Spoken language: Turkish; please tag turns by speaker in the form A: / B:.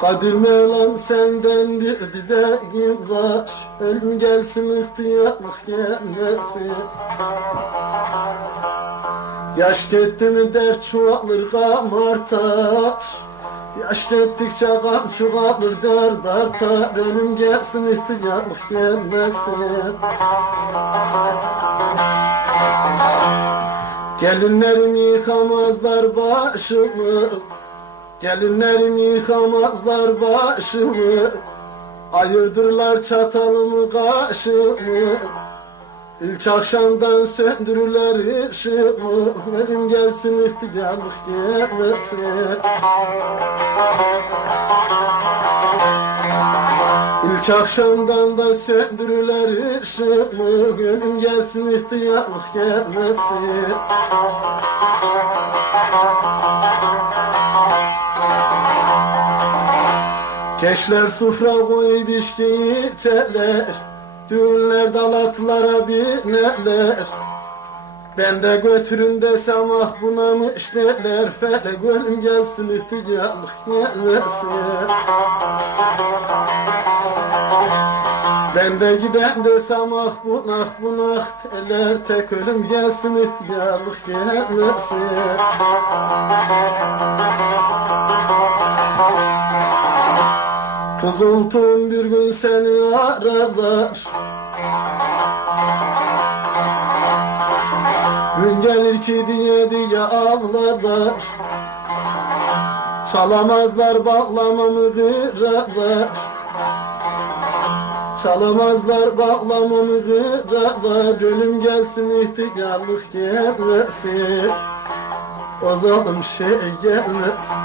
A: Kadir Mevlam senden bir dileğim var. Ölüm gelsin ihtiyarlık gelmesin Yaş gitti mi dert çoğalır gam artar Yaş gittikçe gam çoğalır dert artar Ölüm gelsin ihtiyarlık gelmesin. Gelinlerim yıkamazlar başımı Gelinlerim yıkamazlar başımı. Ayırdırlar çatalımı kaşımı İlk akşamdan söndürürler ışığımı Benim gelsin ihtiyarlık gelmesin. İlk akşamdan da söndürürler ışığımı Gönlüm gelsin ihtiyarlık gelmesin. Keşler sufra koyup içtiği içerler Düğünler dalatlara binerler. Ben de götürün desem ah buna mı işlerler? Felek ölüm gelsin ihtiyarlık gelmesin Ben de giden desem ah bunak bunak teller Tek ölüm gelsin ihtiyarlık gelmesin Kızıltım bir gün seni ararlar. Gün gelir ki diye diye ağlarlar. Çalamazlar bağlamamı kırarlar Çalamazlar bağlamamı kırarlar Ölüm gelsin ihtiyarlık gelmesin. O zalim şey gelmesin